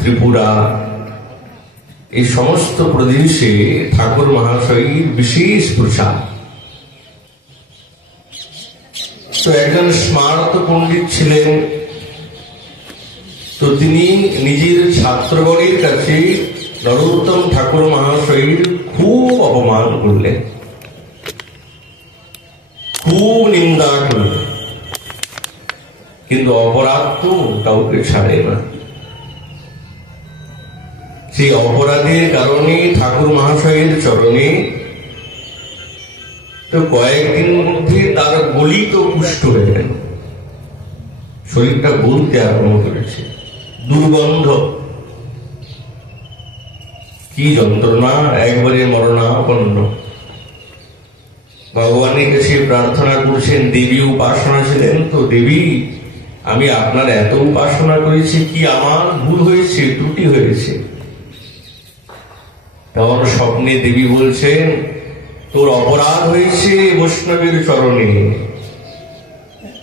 ত্রিপুরা এই সমস্ত প্রদেশে ঠাকুর মহাশয়ের বিশেষ প্রচার। তো একজন স্মার্ত পণ্ডিত ছিলেন, তো তিনি নিজের ছাত্রগণের কাছে নরোত্তম ঠাকুর মহাশয়ের খুব অপমান করলেন, খুব নিন্দা করলেন, কিন্তু অপরাধ তো কাউকে ছাড়ে না। সেই অপরাধের কারণে ঠাকুর মহাশয়ের চরণে তো কয়েকদিন মধ্যে তার গলিত পুষ্ট হয়ে গেল, শরীরটা গলতে আরম্ভ করেছে, দুর্গন্ধ, কি যন্ত্রণা, একবারে মরণাপন্ন। ভগবানের কাছে প্রার্থনা করছেন, দেবী উপাসনা ছিলেন তো, দেবী আমি আপনার এত উপাসনা করেছি, কি আমার ভুল হয়েছে, ত্রুটি হয়েছে? তখন স্বপ্নে দেবী বলছেন, তোর অপরাধ হয়েছে বৈষ্ণবের চরণে,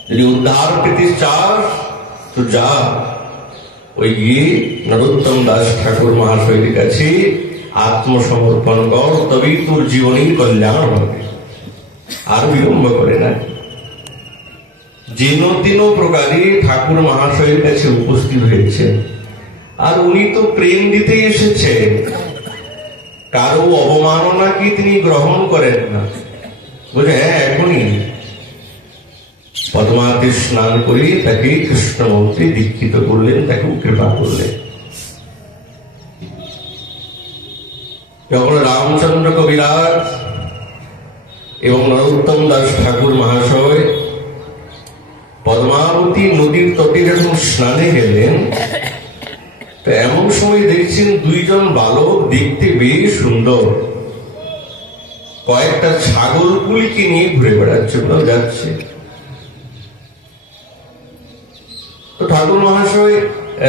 যদি উদ্ধার পেতে চাস তো যা, ওই গিয়ে নরোত্তম দাস ঠাকুর মহাশয়ের কাছে আত্মসমর্পণ কর, তবেই তোর জীবনের কল্যাণ হবে। আর বিলম্ব করে না, যেন তেন প্রকারে ঠাকুর মহাশয়ের কাছে উপস্থিত হয়েছে। আর উনি তো প্রেম দিতে এসেছেন, কারো অবমাননা কি তিনি গ্রহণ করেন না। বলে হ্যাঁ, এখনই পদ্মাতে স্নান করে তাকে কৃষ্ণ মন্ত্রে দীক্ষিত করলেন, তাকে কৃপা করলেন। যখন রামচন্দ্র কবিরাজ এবং নরোত্তম দাস ঠাকুর মহাশয় পদ্মাবতী নদীর তটে যখন স্নানে গেলেন, তো এমন সময় দেখছেন দুইজন বালক দেখতে বেশ সুন্দর কয়েকটা ছাগলগুলিকে নিয়ে ঘুরে বেড়াচ্ছে, যাচ্ছে। তো ঠাকুর মহাশয়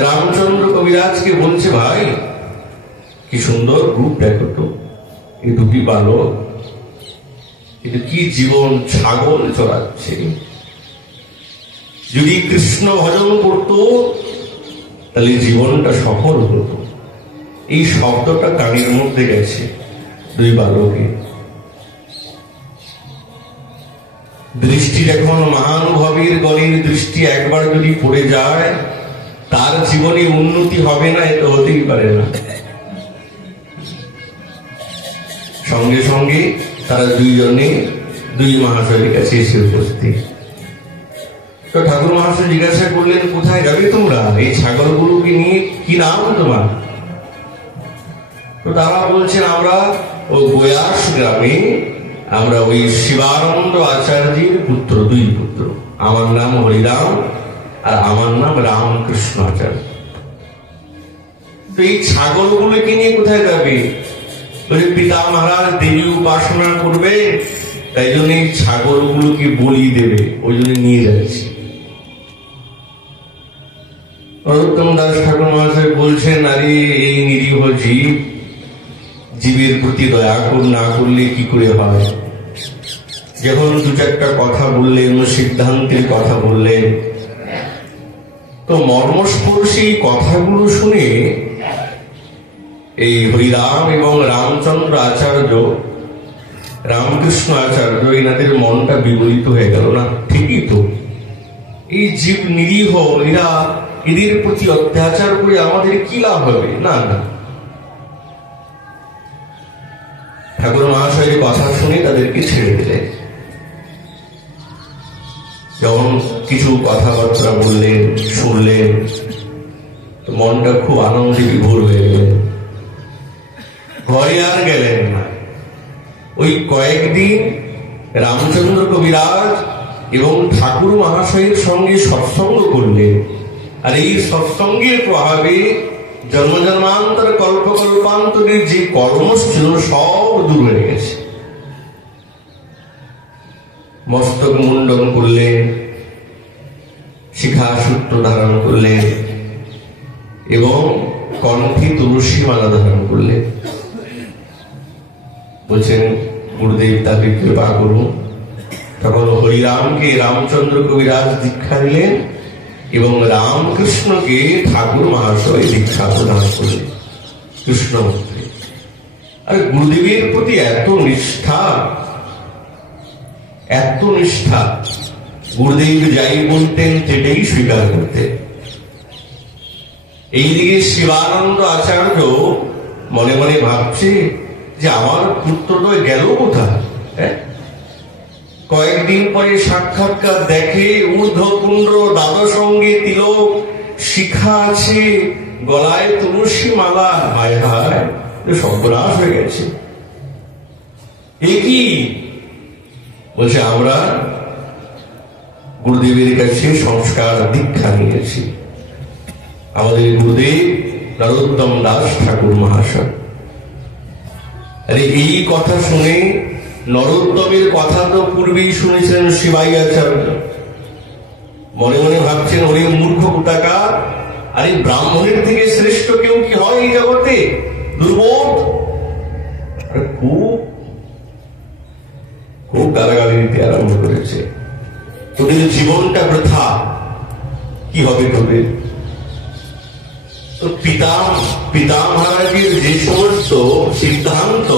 রামচন্দ্র কবিরাজকে বলছে, ভাই কি সুন্দর রূপ দেখো তো, এই দুটি বালক, কিন্তু কি জীবন, ছাগল চড়াচ্ছে। যদি কৃষ্ণ ভজন করত তাহলে জীবনটা সফল হতো। এই শব্দটা কানের মধ্যে গেছে দুই বালকে। দৃষ্টি এখন মহানুভবের গণের দৃষ্টি একবার যদি পড়ে যায়, তার জীবনে উন্নতি হবে না, এটা হতেই পারে না। সঙ্গে সঙ্গে তারা দুইজনে দুই মহাশয়ের কাছে এসে উপস্থিত। তো ঠাকুর মহাশয় জিজ্ঞাসা করলেন, কোথায় যাবে তোমরা? এই ছাগলগুলোকে নিয়ে, কি নাম তোমার? তো তারা বলছেন, আমরা ও গোয়াস গ্রামে, আমরা ওই শিবানন্দ আচার্যের পুত্র, দুই পুত্র, আমার নাম হরিরাম আর আমার নাম রামকৃষ্ণ আচার্য। তো এই ছাগলগুলোকে নিয়ে কোথায় যাবে? বলে পিতা মহারাজ দেবী উপাসনা করবে, তাই জন্য এই ছাগলগুলোকে বলি দেবে, ওই জন্য নিয়ে যাচ্ছি। নরোত্তম দাস ঠাকুর মহাশয় বলছেন, আরে এই নিরীহ জীব, জীবের প্রতি দয়া না করলে কি করে হয়? যখন দু চারটা কথা বললেন, সিদ্ধান্তের কথা বললেন, তো মর্মস্পর্শী কথাগুলো শুনে এই হরিরাম এবং রামচন্দ্র আচার্য, রামকৃষ্ণ আচার্য, এনাদের মনটা বিগলিত হয়ে গেল। না, ঠিকই তো, এই জীব নিরীহ, এরা, এদের প্রতি অত্যাচার করে আমাদের কি লাভ হবে? না না। ঠাকুর মহাশয়ের কথা শুনে তাদেরকে ছেড়ে দিলেন। যখন কিছু কথাবার্তা বললেন, শুনলেন, তো মনটা খুব আনন্দে বিভোর হয়ে গেলেন। ঘরে আর গেলেন না। ওই কয়েকদিন রামচন্দ্র কবিরাজ এবং ঠাকুর মহাশয়ের সঙ্গে সৎসঙ্গ করলেন। আর এই সৎসঙ্গের প্রভাবে জন্ম জন্মান্তর কল্প কল্পান্তরের যে কর্ম ছিল সব দূর হয়ে গেছে। মস্তক মুন্ডন করলেন, শিখা সূত্র ধারণ করলেন এবং কণ্ঠে তুলসী মালা ধারণ করলেন। বলছেন, গুরুদেব তাকে কৃপা করুন। তখন হরিরামকে রামচন্দ্র কবিরাজ দীক্ষা দিলেন এবং রামকৃষ্ণকে ঠাকুর মহাশয় দীক্ষা প্রদান করলেন কৃষ্ণমূর্তি। আর গুরুদেবের প্রতি এত নিষ্ঠা, গুরুদেব যাই বলতেন সেটাই স্বীকার করতেন। এইদিকে শিবানন্দ আচার্য মনে মনে ভাবছে যে আমার পুত্রদ্বয় গেল কোথায়। কয়েকদিন পরে সাক্ষাৎকার দেখে ঊর্ধ্বপুণ্ড, দ্বাদশঙ্গে তিলক, শিখা আছে, গলায় তুলসী মালা। হায় হায়, সর্বনাশ হয়ে গেছে। এ কি? বলছে আমরা গুরুদেবের কাছে সংস্কার দীক্ষা নিয়েছি। আমাদের গুরুদেব নরোত্তম দাস ঠাকুর মহাশয়। আরে এই কথা শুনে, নরোত্তমের কথা তো পূর্বেই শুনেছিলেন শিবাই আচার্য, মনে মনে ভাবছেন ওরে মূর্খ কুটাকা, আরে ব্রাহ্মণের থেকে শ্রেষ্ঠ কেউ কি হয় এই জগতে? দুর্বোধ। খুব গালাগালি দিতে আরম্ভ করেছে। তোদের জীবনটা বৃথা, কি হবে তোদের? তো পিতা মহারাজের যে সমস্ত সিদ্ধান্ত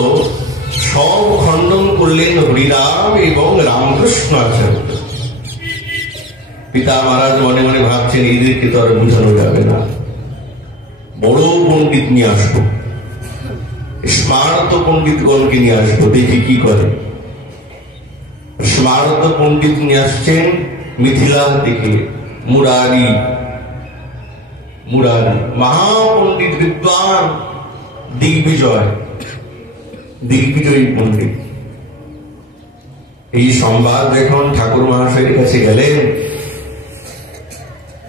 সব খণ্ডন করলেন হরিরাম এবং রামকৃষ্ণ আচার্য। পিতা মহারাজ মনে মনে ভাবছেন এদেরকে তো আর বোঝানো যাবে না, বড় পণ্ডিত নিয়ে আসবো, স্মার্ত পণ্ডিতগণকে নিয়ে আসবো, দেখি কি করে। স্মার্ত পণ্ডিত নিয়ে আসছেন মিথিলা থেকে মুরারি, মহাপণ্ডিত, বিদ্বান, দিগ্বিজয়ী পণ্ডিত। এই সংবাদ যখন ঠাকুর মহাশয়ের কাছে গেলেন,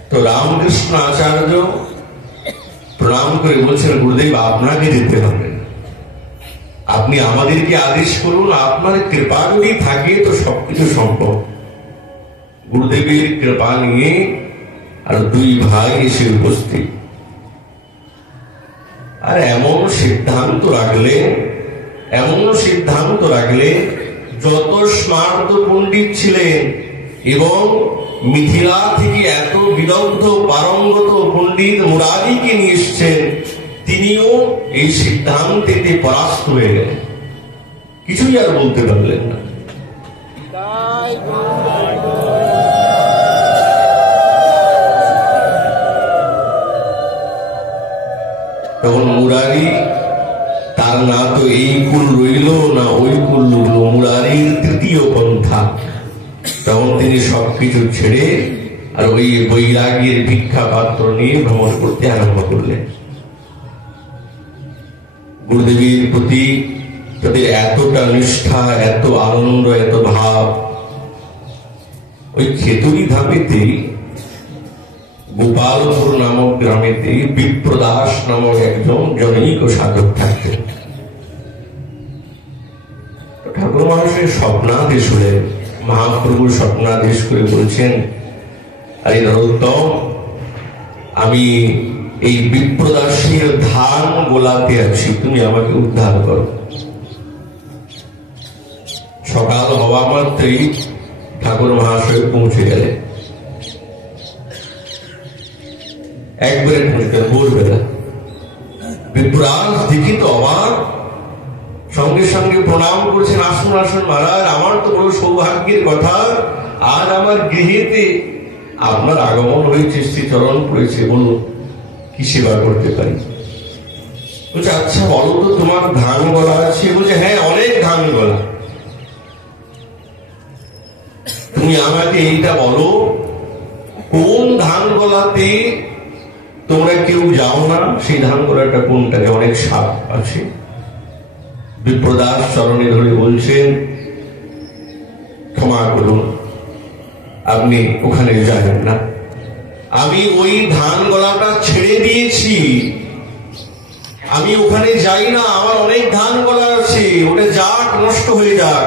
তো রামকৃষ্ণ আচার্য প্রণাম করে বলছেন, গুরুদেব আপনাকে যেতে হবে, আপনি আমাদেরকে আদেশ করুন, আপনার কৃপা যদি থাকে তো সবকিছু সম্ভব। গুরুদেবের কৃপা নিয়ে আর দুই ভাই এসে উপস্থিত। আর এমন সিদ্ধান্ত রাখলে যত স্মার্ত পণ্ডিত ছিলেন এবং মিথিলা থেকে এত বিদগ্ধ পারঙ্গত পণ্ডিত মুরারিকে নিয়ে এসছেন, তিনিও এই সিদ্ধান্তেতে পরাস্ত হয়ে গেলেন, কিছুই আর বলতে পারলেন না। তখন মুরারি, তার না তো এই কুল রইল না ওই কুল রইল, মুরারির তৃতীয় পন্থা। তখন তিনি সবকিছু ছেড়ে আর ওই বৈরাগীর ভিক্ষা পাত্র নিয়ে ভ্রমণ করতে আরম্ভ করলেন। গুরুদেবের প্রতি তাদের এতটা নিষ্ঠা, এত আনন্দ, এত ভাব। ওই খেতুরি ধামেতে, গোপালপুর নামক গ্রামেতে বিপ্রদাস নামক একজন জনৈক সাধক থাকতেন। ঠাকুর মহাশয় স্বপ্নাদেশ হলেন, মহাপ্রভু স্বপ্নাদেশ করে বলছেন, আরে নরোত্তম, আমি এই বিপ্রদাসের ধান গোলাতে আছি, তুমি আমাকে উদ্ধার করো। সকাল হওয়া মাত্রই ঠাকুর মহাশয় পৌঁছে গেলেন, একবারে পৌঁছলেন ভোরবেলা। বিপ্রদাস দেখি তো অবাক, সঙ্গে সঙ্গে প্রণাম করছেন, আসুন আসুন মহারাজ, আমার তো বড় সৌভাগ্যের কথা, আজ আমার গৃহেতে আপনার আগমন হয়েছে, শ্রীচরণ পড়েছে, বলুন কি সেবা করতে পারি। বলছে আচ্ছা বলো তো, তোমার ধান গলা আছে? বলছে হ্যাঁ, অনেক ধান গলা। তুমি আমাকে এইটা বলো, কোন ধান গলাতে তোমরা কেউ যাও না? সেই ধান গলাটা কোনটাকে? অনেক সাপ আছে। বিপ্রদাস চরণে ধরে বলছেন, ক্ষমা করুন, আপনি ওখানে যাবেন না, আমি ওই ধান গলাটা ছেড়ে দিয়েছি, আমি ওখানে যাই না, আমার অনেক ধান গলা আছে, ওটা যাক, নষ্ট হয়ে যাক,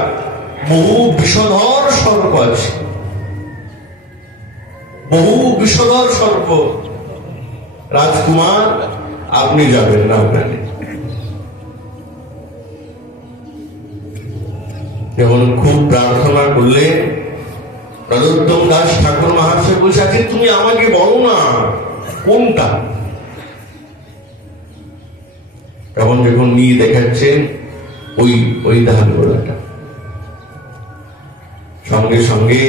বহু বিষধর সর্প আছে, বহু বিষধর সর্প, রাজকুমার আপনি যাবেন না ওখানে। যখন খুব প্রার্থনা করলেন, নরোত্তম দাস ঠাকুর মহাশয় বলছে, আচ্ছা তুমি আমাকে বলো না কোনটা। তখন যখন নিয়ে দেখাচ্ছেন ওই ধান গোলাটা, সঙ্গে সঙ্গে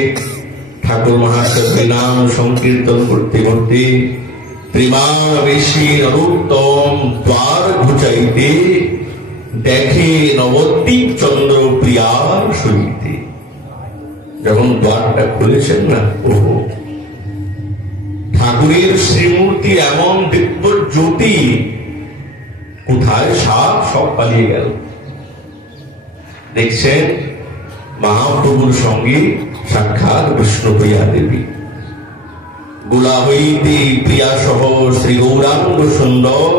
ঠাকুর মহাশয় নাম সংকীর্তন করতে করতে ত্রিমাবেশী নরোত্তম দ্বার ঘুচাইতে দেখে নবদ্বীপ চন্দ্র প্রিয়ার সহিতে। যখন দ্বারটা খুলেছেন না, ওহো, ঠাকুরের শ্রীমূর্তি এমন দিব্য জ্যোতি, কোথায় সাপ সব পালিয়ে গেল। দেখছেন মহাপ্রভুর সঙ্গে সাক্ষাৎ বিষ্ণুপ্রিয়া দেবী। গোলা হইতে প্রিয়া সহ শ্রী গৌরাঙ্গ সুন্দর,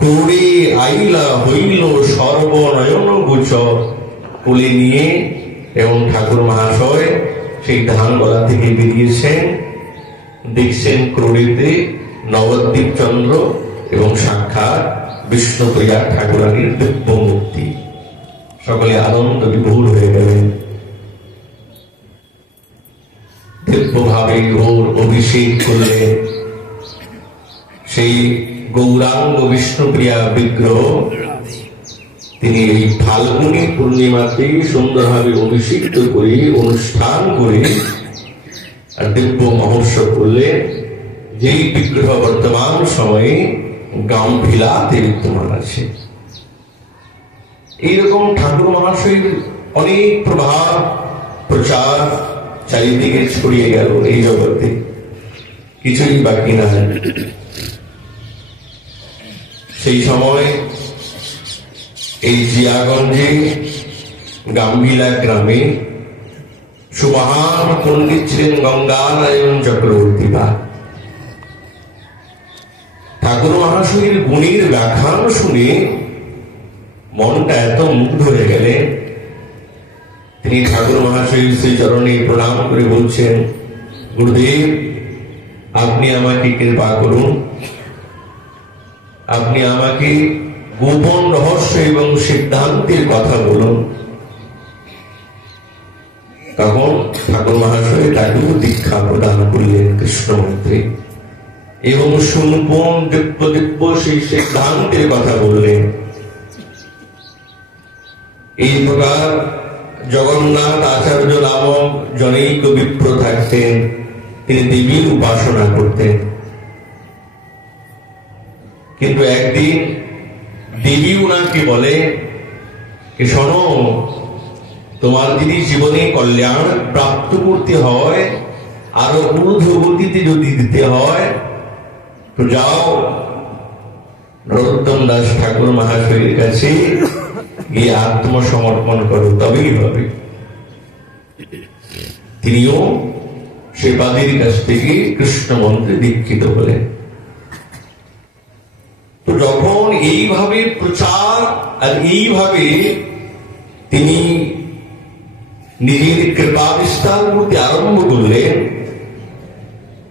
ক্রোড়ে আইলা হইল সর্বনয়ন গোচর। কোলে নিয়ে এবং ঠাকুর মহাশয় সেই ধান গলা থেকে বেরিয়েছেন, দেখছেন ক্রোড়েতে নবদ্বীপ চন্দ্র এবং সাক্ষাৎ বিষ্ণুপ্রিয়া ঠাকুরানীর দিব্য মূর্তি। সকলে আনন্দ বিভোর হয়ে গেলেন। দিব্যভাবে ওর অভিষেক করলেন। সেই গৌরাঙ্গ বিষ্ণুপ্রিয়া বিগ্রহ তিনি এই ফাল্গুনী পূর্ণিমাতে সুন্দরভাবে অভিষিক্ত করে অনুষ্ঠান করে আর দিব্য মহোৎসব করলেন, যেই বিগ্রহ বর্তমান সময়ে গাম্ভীরাতে বিদ্যমান আছে। এইরকম ঠাকুর মহাশয়ের অনেক প্রভাব প্রচার চারিদিকে ছড়িয়ে গেল এই জগতে, কিছুই বাকি না। সেই সময় এই জিয়াগঞ্জে গাম্ভীরা গ্রামে সুমহান পণ্ডিত ছিলেন গঙ্গানারায়ণ চক্রবর্তী। ঠাকুর মহাশয়ের গুণের ব্যাখ্যান শুনে মনটা এত মুগ্ধ হয়ে গেলেন, তিনি ঠাকুর মহাশয়ের শ্রী চরণে প্রণাম করে বলছেন, গুরুদেব আপনি আমাকে কৃপা করুন, আপনি আমাকে গোপন রহস্য এবং সিদ্ধান্তের কথা বলুন। তখন ঠাকুর মহাশয় তাকে দীক্ষা প্রদান করলেন কৃষ্ণ মন্ত্রে এবং সুনপুন দিব্য দিব্য সেই সিদ্ধান্তের কথা বললেন। এই প্রকার জগন্নাথ আচার্য নামক জনৈক বিপ্র থাকতেন, তিনি দেবীর উপাসনা করতেন। কিন্তু একদিন দেবী উনাকে বলে, শোনো, তোমার যদি জীবনে কল্যাণ প্রাপ্ত করতে হয়, আরো ঊর্ধ্বগতিতে যদি দিতে হয়, তো যাও নরোত্তম দাস ঠাকুর মহাশয়ের কাছে গিয়ে আত্মসমর্পণ করো, তবেই হবে। তিনিও সেবাদের কাছ থেকে কৃষ্ণ মন্ত্রে দীক্ষিত হলেন। তো যখন এইভাবে প্রচার আর এইভাবে তিনি নিজের কৃপা বিস্তার করতে আরম্ভ করলেন,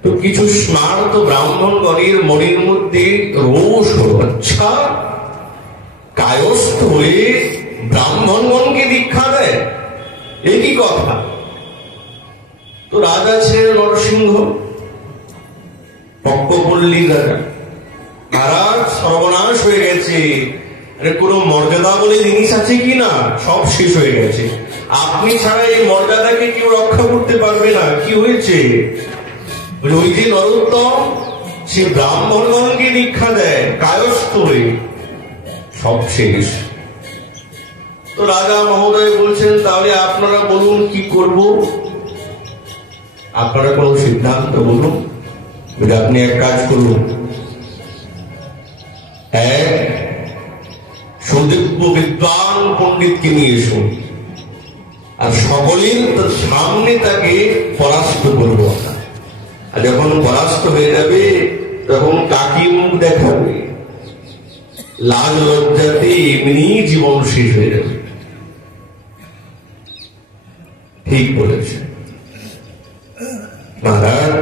তো কিছু স্মার্ত ব্রাহ্মণগণের মনের মধ্যে রোষ হল। আচ্ছা, কায়স্থ হয়ে ব্রাহ্মণগণকে দীক্ষা দেয়, একই কথা। তো রাজা ছিলেন নরসিংহ, পক্কপল্লীর রাজা। মহারাজ, সর্বনাশ হয়ে গেছে, কোন মর্যাদা বলে জিনিস আছে কি না, সব শেষ হয়ে গেছে। আপনি ছাড়া এই মর্যাদাকে কেউ রক্ষা করতে পারবে না। কি হয়েছে? ওই যে নরোত্তম, সে ব্রাহ্মণগণকে দীক্ষা দেয় কায়স্থ হয়ে, সব শেষ। তো রাজা মহোদয় বলছেন, তাহলে আপনারা বলুন কি করব, আপনারা কোন সিদ্ধান্ত বলুন। আপনি এক কাজ করুন, এক সুদিব্য বিদ্বান পণ্ডিতকে নিয়ে এসুন, আর সকলের সামনে তাকে পরাস্ত করব। আর যখন পরাস্ত হয়ে যাবে, তখন কাকি মুখ দেখাবে, লাজ লজ্জাতে এমনি জীবন শেষ হয়ে যাবে। ঠিক বলেছে মহারাজ।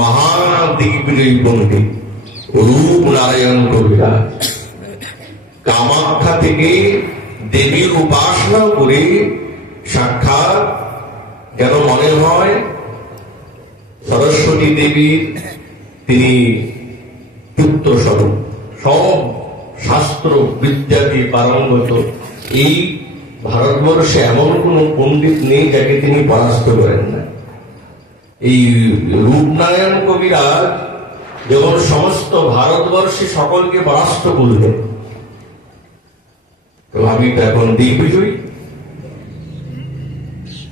মহাদিগ্বিজয়ী পণ্ডিত রূপ নারায়ণ কবিরাজ কামাখ্যা থেকে দেবীর উপাসনা করে সাক্ষাৎ যেন মনে হয় সরস্বতী দেবীর তিনি পুত্র স্বরূপ, সব শাস্ত্র বিদ্যাতে পারঙ্গত। এই ভারতবর্ষে এমন কোন পণ্ডিত নেই যাকে তিনি পরাস্ত করেন না। এই রূপনারায়ণ কবিরাজ যখন সমস্ত ভারতবর্ষে সকলকে পরাস্ত করলেন, তো আমি তো এখন দিগ্বিজয়ী।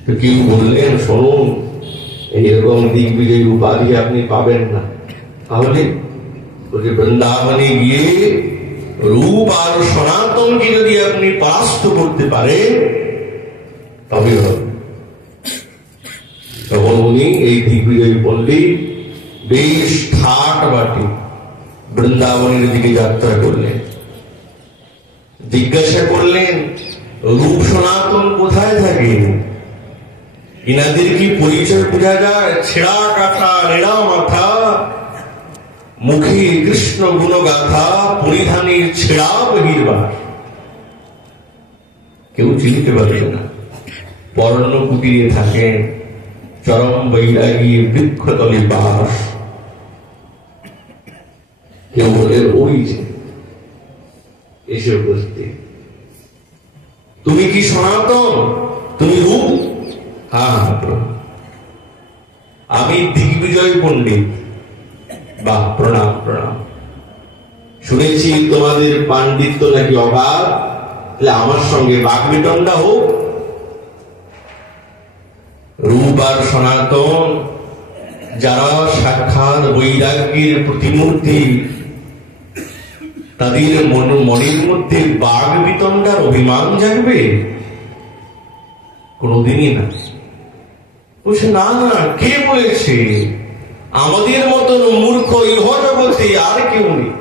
তো কেউ বললেন, শুনুন, এইরকম দিগ্বিজয়ী উপাধি আপনি পাবেন না। তাহলে বৃন্দাবনে গিয়ে রূপ আর সনাতনকে যদি আপনি পরাস্ত করতে পারেন তবে হবে। তখন উনি এই দিগ্বিজয়ী পণ্ডিত বেশ ঠাট বাটি বৃন্দাবনের দিকে যাত্রা করলেন। জিজ্ঞাসা করলেন, রূপ সনাতন কোথায় থাকে? ইনাদের কি পরিচয় বোঝা যায়? ছেঁড়া কাঁথা, নেড়া মাথা, মুখে কৃষ্ণ গুণগাথা, পরিধানের ছেঁড়া বহির্বাস। কেউ চিনতে পারবে না। পর্ণ কুটিরে থাকেন, চরম বৈরাগী বৃক্ষতলে বাস। কেউ বলে, ওই যে এসে উপস্থিত। তুমি কি সনাতন? তুমি রূপ? হ্যাঁ, আমি দিগ্বিজয় পণ্ডিত। বাহ, প্রণাম প্রণাম। শুনেছি তোমাদের পাণ্ডিত্য নাকি অভাব, তাহলে আমার সঙ্গে বাগ্বিতণ্ডা হোক। রূপ আর সনাতন যারা সাক্ষাৎ বৈরাগ্যের প্রতিমূর্তি, তাদের মনের মধ্যে বাগ বিতণ্ডার অভিমান জাগবে? কোনদিনই না। বলছে, না না, কে বলেছে? আমাদের মতন মূর্খ ইহ জগতে আর কেউ নেই,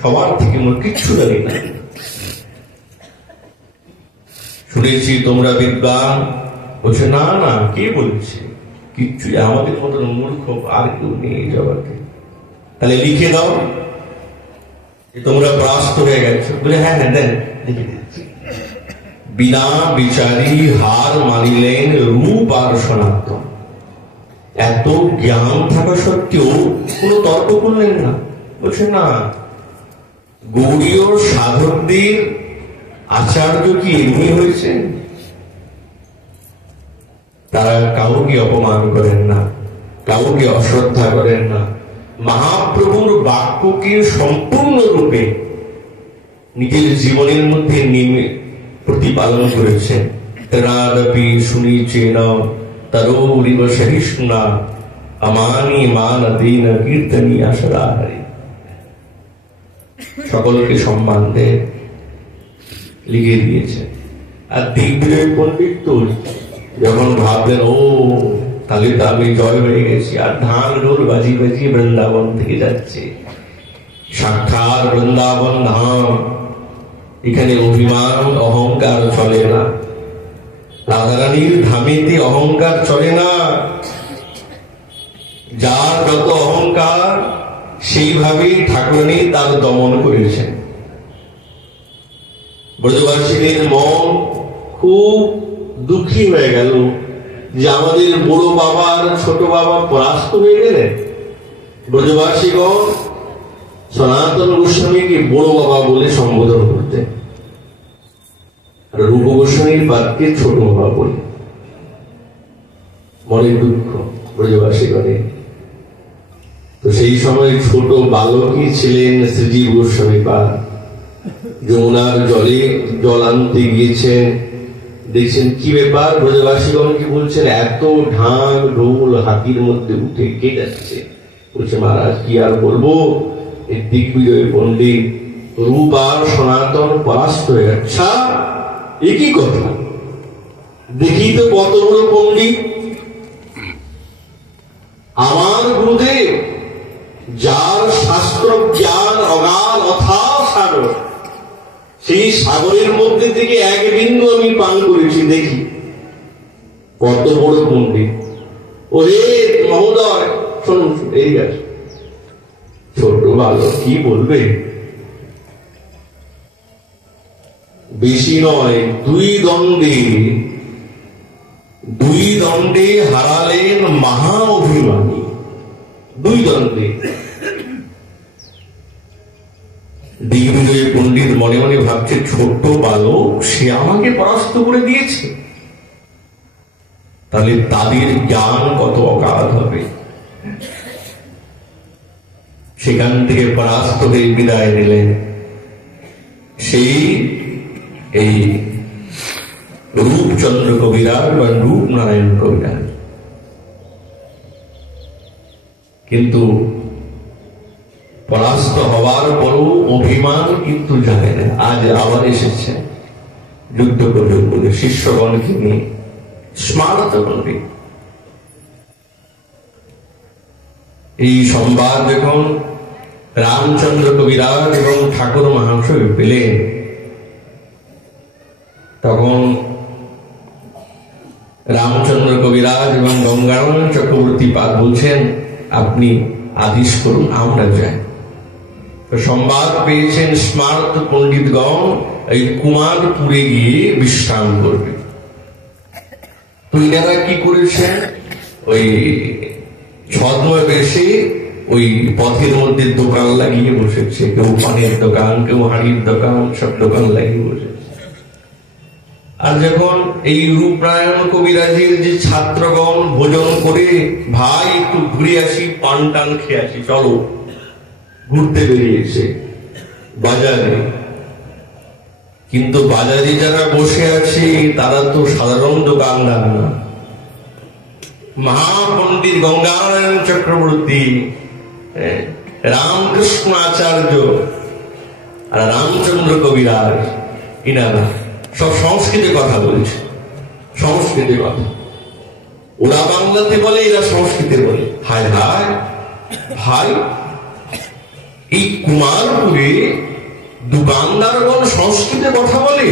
সবার থেকে মোর কিচ্ছু জানি না। শুনেছি তোমরা বিদ্বান। বলছে, না না, কে বলছে? কিচ্ছু, আমাদের মতন মূর্খ আর কেউ নেই এই জগতে। তাহলে লিখে দাও তোমরা পরাস্ত হয়ে গেছো। বলে, হ্যাঁ হ্যাঁ, দেন, লিখে দিচ্ছি। বিনা বিচারী হার মানিলেন রূপ আর সনাতন। এত জ্ঞান থাকা সত্ত্বেও কোন তর্ক করলেন না। বলছে, না, গৌড়ীয় সাধকদের আচার্য কি এমনি হয়েছে? তারা কাউকে অপমান করেন না, কাউকে অশ্রদ্ধা করেন না। মহাপ্রভুর বাক্যকে সম্পূর্ণরূপে নিজের জীবনের মধ্যে প্রতিপালন করেছেন। তরাদপি শুনিচেন তরৌরিব সহিষ্ণুনা আমানি মান দীন কীর্তনী আসরাহরি। সকলকে সম্মান দেয়, লিখে দিয়েছে। আর দিগ্বিজয় পণ্ডিত তো যখন ভাবলেন, ও তাহলে তো আমি জয় হয়ে গেছি, আর ঢাল ঢোল বাজিয়ে বাজিয়ে বৃন্দাবন থেকে যাচ্ছে। সাক্ষাৎ বৃন্দাবন ধাম, এখানে অভিমান অহংকার চলে না। রাধারানীর ধামেতে অহংকার চলে না। যার যত অহংকার সেইভাবে ঠাকুরানী তার দমন করেছেন। ব্রজবাসীদের মন খুব দুঃখী হয়ে গেল যে আমাদের বড় বাবা আর ছোট বাবা পরাস্ত হয়ে গেলেন। ব্রজবাসীগণ সনাতন গোস্বামীকে বড় বাবা বলে সম্বোধন করতেন, আর রূপ গোস্বামীর বাদকে ছোট বাবা বলে। মনের দুঃখ ব্রজবাসীগণের। তো সেই সময় ছোট বালকই ছিলেন শ্রীজীব গোস্বামী পাদ। যমুনার জলে জল আনতে গিয়েছেন, দেখছেন কি ব্যাপার, ব্রজবাসীগণ কি বলছেন, এত ঢাক ঢোল হাতির মধ্যে উঠে কে যাচ্ছে? বলছে, মহারাজ কি আর বলবো, এই দিগ্বিজয় পণ্ডিত রূপ আর সনাতন পরাস্ত হয়ে গেছে। আচ্ছা, একই কথা, দেখি তো কত বড় পণ্ডিত আমার গুরুদেব, যার শাস্ত্র জ্ঞান অগাধ অথাহ সাগর, সেই সাগরের মধ্যে থেকে এক বিন্দু আমি পান করেছি, দেখি কত বড় পণ্ডিত। ওরে মহোদয়, শুনুন, এই গেছে ছোট বালক কি বলবে? বেশি নয়, 2 দণ্ডে দুই দণ্ডে হারালেন মহা অভিমানী, দুই দণ্ডে। দিগ্বিজয় পণ্ডিত মনে মনে ভাবছে, ছোট্ট বালক, সে আমাকে পরাস্ত করে দিয়েছে, তাহলে তাদের জ্ঞান কত অগাধ হবে। সেখান থেকে পরাস্ত হয়ে বিদায় নিলেন সেই এই রূপচন্দ্র কবিরাজ বা রূপনারায়ণ কবিরাজ। কিন্তু পরাস্ত হওয়ার পরও অভিমান কিন্তু জানে না। আজ আবার এসেছে যুদ্ধ করবে বলে শিষ্যগণকে নিয়ে স্মারত করবে। এই সংবাদ যখন রামচন্দ্র কবিরাজ এবং ঠাকুর মহাশয় পেলেন, তখন রামচন্দ্র কবিরাজ এবং গঙ্গারাম চক্রবর্তী পাদ বলছেন, আপনি আদেশ করুন, আমরা যাই। সংবাদ পেয়েছেন স্মার্ত পণ্ডিতগণ এই কুমারপুরে গিয়ে বিশ্রাম করবে। তো এনারা কি করেছেন, ওই ছদ্ময় বেশে ওই পথের মধ্যে দোকান লাগিয়ে বসেছে, কেউ পানের দোকান, কেউ হাঁড়ির দোকান, সব দোকান লাগিয়ে বসেছে। আর যখন এই রূপনারায়ণ কবিরাজের যে ছাত্রগণ ভোজন করে, ভাই একটু ঘুরে আসি, পান টান খেয়ে আসি, চলো, ঘুরতে বেরিয়েছে বাজারে। কিন্তু বাজারে যারা বসে আছে তারা তো সাধারণ দোকানদার না। মহাপণ্ডিত গঙ্গানারায়ণ চক্রবর্তী, রামকৃষ্ণ আচার্য আর রামচন্দ্র কবিরাজ, ইনারা সব সংস্কৃতে কথা বলছে, সংস্কৃতে কথা। ওরা বাংলাতে বলে, এরা সংস্কৃতে বলে। হায় হায় ভাই, এই কুমারপুরে দোকানদারগণ সংস্কৃতে কথা বলে,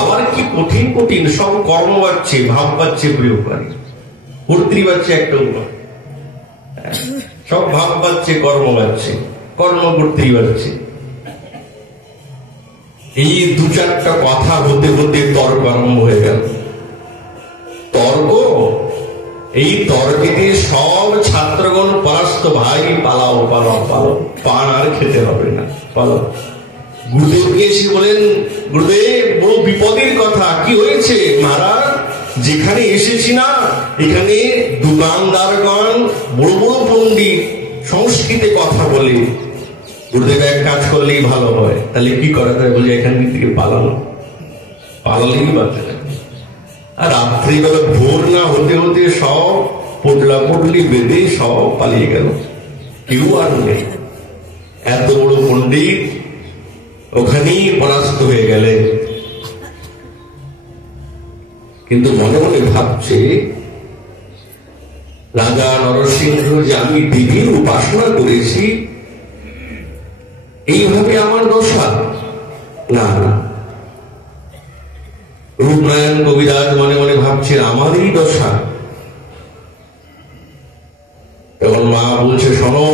আবার কি কঠিন কঠিন সব কর্ম বাড়ছে, ভাব বাড়ছে, প্রয়োগ করে কর্তৃ বাড়ছে, একটা সব ভাব বাড়ছে, কর্ম বাড়ছে, কর্ম কর্তৃ বাড়ছে। এই দু চারটা কথা হতে হতে তর্ক আরম্ভ হয়ে গেল। তর্ক, এই তর্কেতে সব ছাত্রগণ পরাস্ত, ভাই পালাও পালাও পালাও, পান আর খেতে হবে না, পালাও। গুরুদেবকে এসে বলেন, গুরুদেব বড় বিপদের কথা। কি হয়েছে মহারাজ? যেখানে এসেছি না, এখানে দোকানদারগণ বড় বড় পণ্ডিত সংস্কৃতে কথা বলে। গুরুদেব এক কাজ করলেই ভালো হয়। তাহলে কি করা যায়? বলে এখান থেকে পালানো, পালালেই বাঁচে না। আর রাত্রিবেলা ভোর না হতে হতে সব পোটলা পোটলি বেঁধে সব পালিয়ে গেল, কেউ আর নেই। এত বড় পণ্ডিত ওখানেই পরাস্ত হয়ে গেলে। কিন্তু মনে মনে ভাবছে, রাজা নরসিংহ যে আমি দেবীর উপাসনা করেছি, এইভাবে আমার দশা না। রূপনারায়ণ কবিরাজ মনে মনে ভাবছে, আমারই দশা। তখন মা বলছে, শোনো,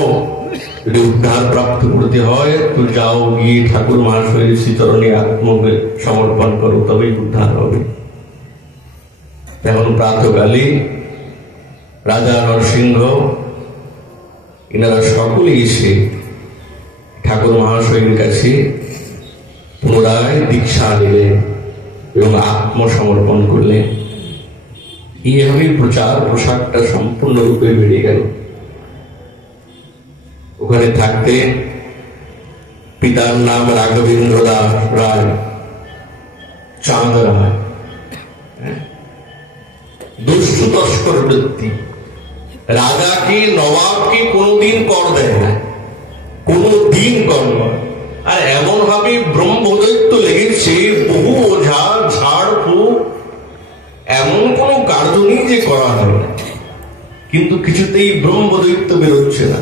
যদি উদ্ধার প্রাপ্ত করতে হয় তো যাও, গিয়ে ঠাকুর মহাশয়ের শ্রীচরণে আত্মকে সমর্পণ করো, তবেই উদ্ধার হবে। এখন প্রাতকালে রাজা নরসিংহ এনারা সকলে এসে ঠাকুর মহাশয়ের কাছে পুনরায় দীক্ষা নিলেন এবং আত্মসমর্পণ করলেন। এইভাবে প্রচার প্রসারটা সম্পূর্ণরূপে বেড়ে গেল। ওখানে থাকতেন পিতার নাম রাঘবেন্দ্র দাস রায়, চাঁদ রায়। দুষ্টু তস্কর বৃত্তি, রাজাকে নবাবকে কোনদিন কর দেয় না, কোনদিন কর নয়। আর এমন ভাবে ব্রহ্মদৈত্য লেগেছে, বহু ওঝা ঝাড় ফুঁক, এমন কোন কার্য নেই যে করা হয় না, কিন্তু কিছুতেই ব্রহ্মদৈত্য বেরোচ্ছে না।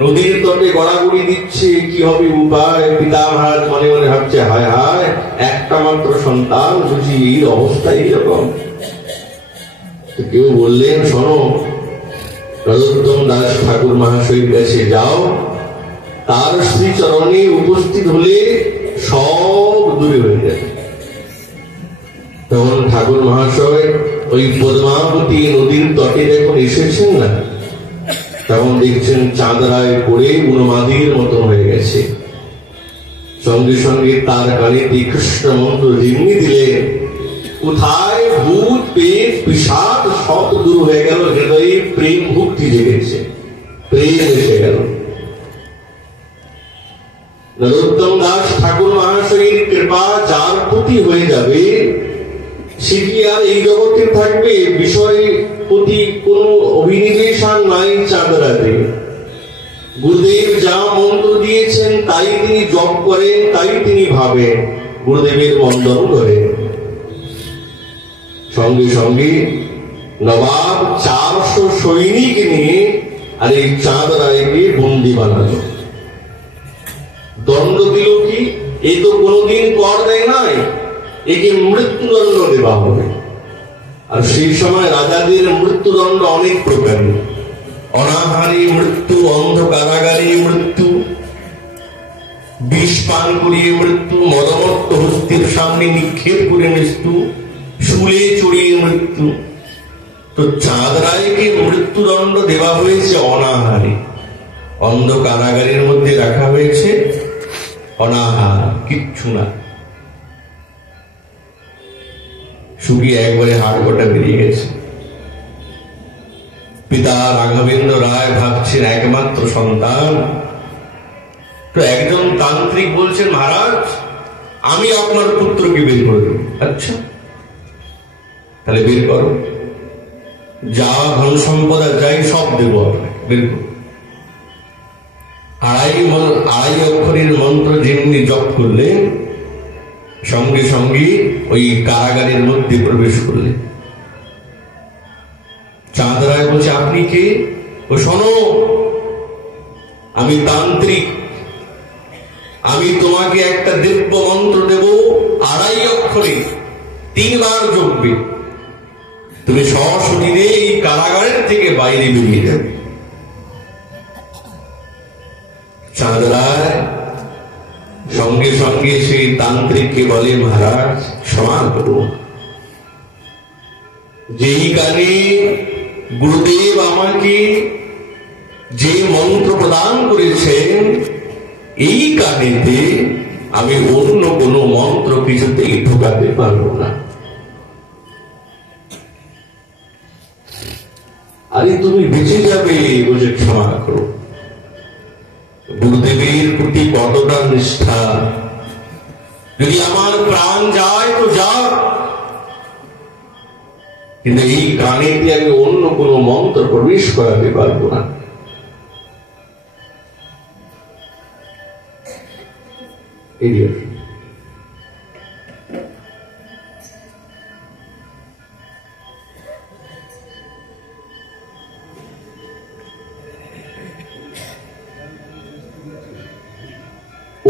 নদীর তটে গড়াগড়ি দিচ্ছে, কি হবে উপায়? পিতা মহারাজ মনে মনে ভাবছে, হায় হায়, একটা মাত্র সন্তান, বুঝি এই অবস্থা এইরকম। কেউ বললেন, শোনো, রজোত্তম দাস ঠাকুর মহাশয়ের কাছে যাও, তার শ্রীচরণে উপস্থিত হলে সব দূরে হয়ে যাবে। তখন ঠাকুর মহাশয় ওই পদ্মাবতী নদীর তটে যখন এসেছেন না, তখন দেখছেন চাঁদরায় পড়ে উন্মাদির মতো হয়ে গেছে। সঙ্গে সঙ্গে তার কানে কৃষ্ণ মন্ত্র যেমনি দিলে কোথায় ভূত পেট পিশাচ সব দূর হয়ে গেল, হৃদয়ে প্রেম ভক্তি জেগেছে, প্রেম এসে গেল। নরোত্তম দাস ঠাকুর মহাশয়ের কৃপা যার প্রতি হয়ে যাবে, সে কি আর এই জগতে থাকবে? বিষয় প্রতি কোন অভিনিবেশ আর নাই চাঁদরাতে। গুরুদেব যা মন্ত্র দিয়েছেন তাই তিনি জপ করেন, তাই তিনি ভাবেন, গুরুদেবের বন্দন করেন। সঙ্গে সঙ্গে নবাব 400 সৈনিক নিয়ে আর এই চাঁদরায়কে বন্দি বানালো। দণ্ড দিল কি? এই তো কোনদিন কর দেয় নাই, একে মৃত্যুদণ্ড দেওয়া হবে। আর সেই সময় রাজাদের মৃত্যুদণ্ড অনেক প্রকারের, অনাহারে মৃত্যু, অন্ধ কারাগারে মৃত্যু, বিষ পান করিয়ে মৃত্যু, মদমত্ত হস্তির সামনে নিক্ষেপ করে মৃত্যু, শুলে চড়িয়ে মৃত্যু। তো চাঁদরায়কে মৃত্যুদণ্ড দেওয়া হয়েছে অনাহারে, অন্ধ কারাগারের মধ্যে রাখা হয়েছে, অনাহার, কিচ্ছু না, শুকিয়ে একবারে হাড় গোটা বেরিয়ে গেছে। পিতা রাঘবেন্দ্র রায় ভাবছেন একমাত্র সন্তান। তো একজন তান্ত্রিক বলছেন, মহারাজ আমি আপনার পুত্রকে বের করে দেব। আচ্ছা তাহলে বের করো, যা ধন সম্পদ যাই সব দেবো আপনাকে, বের করো। আড়াই অক্ষরের মন্ত্র যেমনি জপ করলেন, সঙ্গে সঙ্গে ওই কারাগারের মধ্যে প্রবেশ করলেন। চাঁদরায় বলছে, আপনি কে? ও শোনো, আমি তান্ত্রিক, আমি তোমাকে একটা দিব্য মন্ত্র দেব, আড়াই অক্ষরে 3 বার জপবে, তুমি সশরীরে এই কারাগারের থেকে বাইরে বেরিয়ে যাবে। চাঁদরায় সঙ্গে সঙ্গে সেই তান্ত্রিককে বলে, মহারাজ ক্ষমা করুন, যেই কানে গুরুদেব আমাকে যে মন্ত্র প্রদান করেছেন, এই কানেতে আমি অন্য কোনো মন্ত্র কিছুতেই ঢোকাতে পারবো না। আরে তুমি বেঁচে যাবে, বলে ক্ষমা করো। গুরুদেবের প্রতি কতটা নিষ্ঠা! যদি আমার প্রাণ যায় তো যাক, কিন্তু এই কানেতে আমি অন্য কোন মন্ত্র প্রবেশ করাতে পারবো না।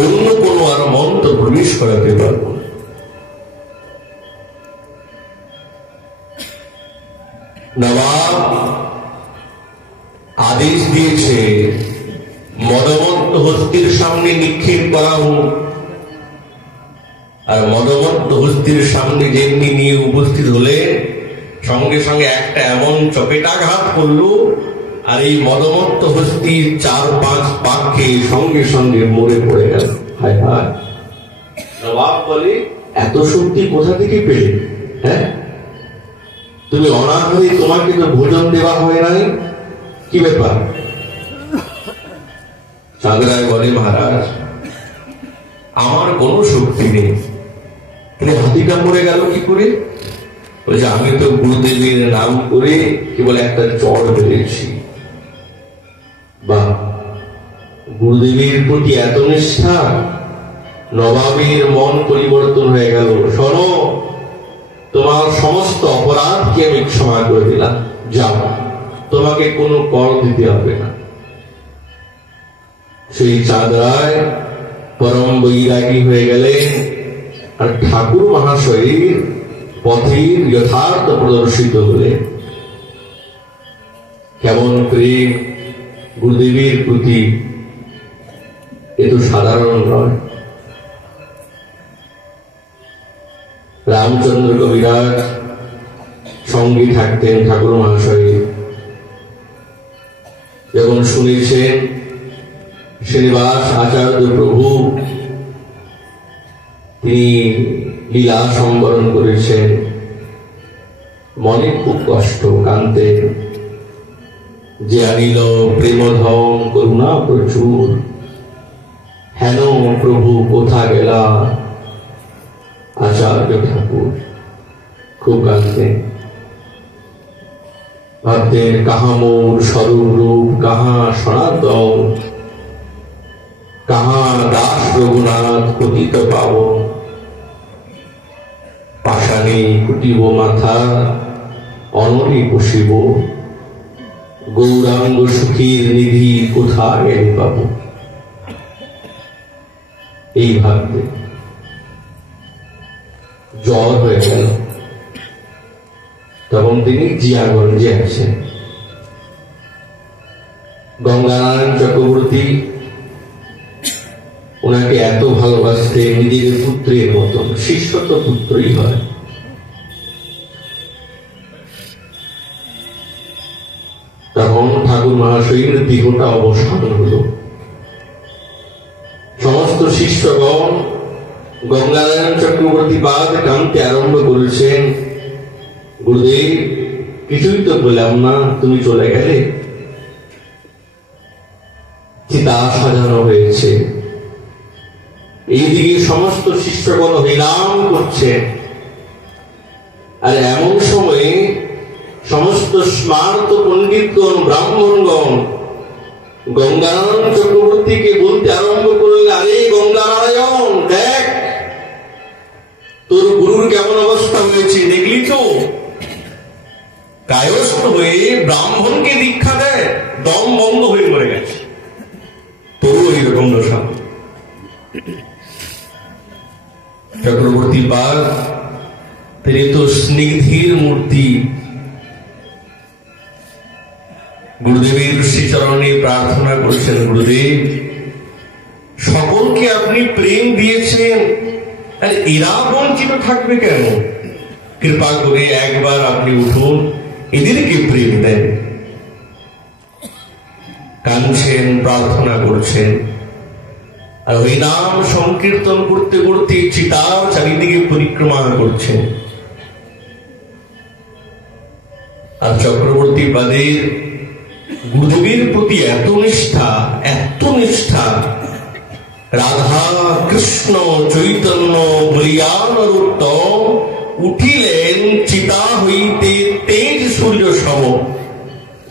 অন্য কোন আর মন্ত্র প্রবেশ করাতে পারবো না। নবাব আদেশ দিয়েছে, মদমত্ত হস্তির সামনে নিক্ষেপ করা হোক। আর মদমত্ত হস্তির সামনে যেমনি নিয়ে উপস্থিত হলে, সঙ্গে সঙ্গে একটা এমন চপেটাঘাত করলো, আর এই মদমত্ত হস্তি 4-5 পাক খেয়ে সঙ্গে সঙ্গে মরে পড়ে গেল। হায় হায়! নবাব বলে, এত শক্তি কোথা থেকে পেলে? হ্যাঁ, তুমি অনাহারে, তোমাকে তো ভোজন দেওয়া হয় নাই, কি ব্যাপার? চাঁদরায় বলে, মহারাজ আমার কোনো শক্তি নেই। কিন্তু হাতিটা মরে গেল কি করে? বলছে, আমি তো গুরুদেবের নাম করে কেবল একটা চড় বেড়েছি। বা গুরুদেবের প্রতি এত নিষ্ঠা, নবাবের মন পরিবর্তন হয়ে গেল। শোনো, তোমার সমস্ত অপরাধকে আমি ক্ষমা করে দিলাম, যাও, তোমাকে কোনো কর দিতে হবে না। সেই চাঁদরায় পরম বৈরাগী হয়ে গেলেন, আর ঠাকুর মহাশয়ের পথের যথার্থ প্রদর্শিত হলেন। কেমন প্রেম গুরুদেবের প্রতি, এ তো সাধারণ নয়। রামচন্দ্র কবিরাজ সঙ্গে থাকতেন ঠাকুর মহাশয়। যখন শুনেছেন শ্রীনিবাস আচার্য প্রভু তিনি লীলা সম্বরণ করেছেন, মনে খুব কষ্ট, কান্দেন। যে আনিল প্রেমধন করুণা প্রচুর, হেন প্রভু কোথা গেলা আচার্য ঠাকুর। খুব কাঁদতেন, ভাবতেন কাহা মোর স্বরূপ রূপ, কাহা সনাতন, কাহা দাস রঘুনাথ পতিত পাবন। পাষাণে কুটিব মাথা, অনরে বসিব, গৌরাঙ্গ সুখীর নিধি কোথা গেলে পাব। এই ভাবতে জ্বর হয়ে গেল। তখন তিনি জিয়াগঞ্জে আছেন। গঙ্গানারায়ণ চক্রবর্তী ওনাকে এত ভালোবাসতেন, নিজের পুত্রের মতন। শিষ্য তো পুত্রই হয়। তখন ঠাকুর মহাশয়ের দেহটা অবসান হল। সমস্ত শিষ্যগণ গঙ্গানারায়ণ চক্রবর্তী পাদ কাঁদতে আরম্ভ করেছেন, গুরুদেব কিছুই তো বললাম না, তুমি চলে গেলে। চিতা সাজানো হয়েছে, এইদিকে সমস্ত শিষ্যগণ হরিনাম করছেন। আর এমন সময়ে সমস্ত স্মার্ত পণ্ডিতগণ ব্রাহ্মণগণ গঙ্গানারায়ণ চক্রবর্তীকে বলতে আরম্ভ করলেন, আরে গঙ্গানারায়ণ, দেখ তোর গুরুর কেমন অবস্থা হয়েছে, দেখলি তো? কায়স্থ হয়ে ব্রাহ্মণকে দীক্ষা দেয়, দম বন্ধ হয়ে মরে গেছে। তোরও এইরকম দশা। চক্রবর্তী পাল তিনি তো স্নিগ্ধীর মূর্তি। গুরুদেবের শ্রীচরণে প্রার্থনা করেছেন, গুরুদেব সকলকে আপনি প্রেম দিয়েছেন, আর এরা বঞ্চিত থাকবে কেন? কৃপা করে একবার আপনি উঠুন, এদেরকে প্রেম দেন। কাঁদছেন, প্রার্থনা করছেন, আর ওই নাম সংকীর্তন করতে করতে চিতার চারিদিকে পরিক্রমা করছেন। আর চক্রবর্তী পাদের গুরুদেবের প্রতি এত নিষ্ঠা, এত নিষ্ঠা, রাধা কৃষ্ণ চৈতন্য বলিয়ানরুত্তম উঠিলেন চিতা হইতে তেজ সূর্য সম।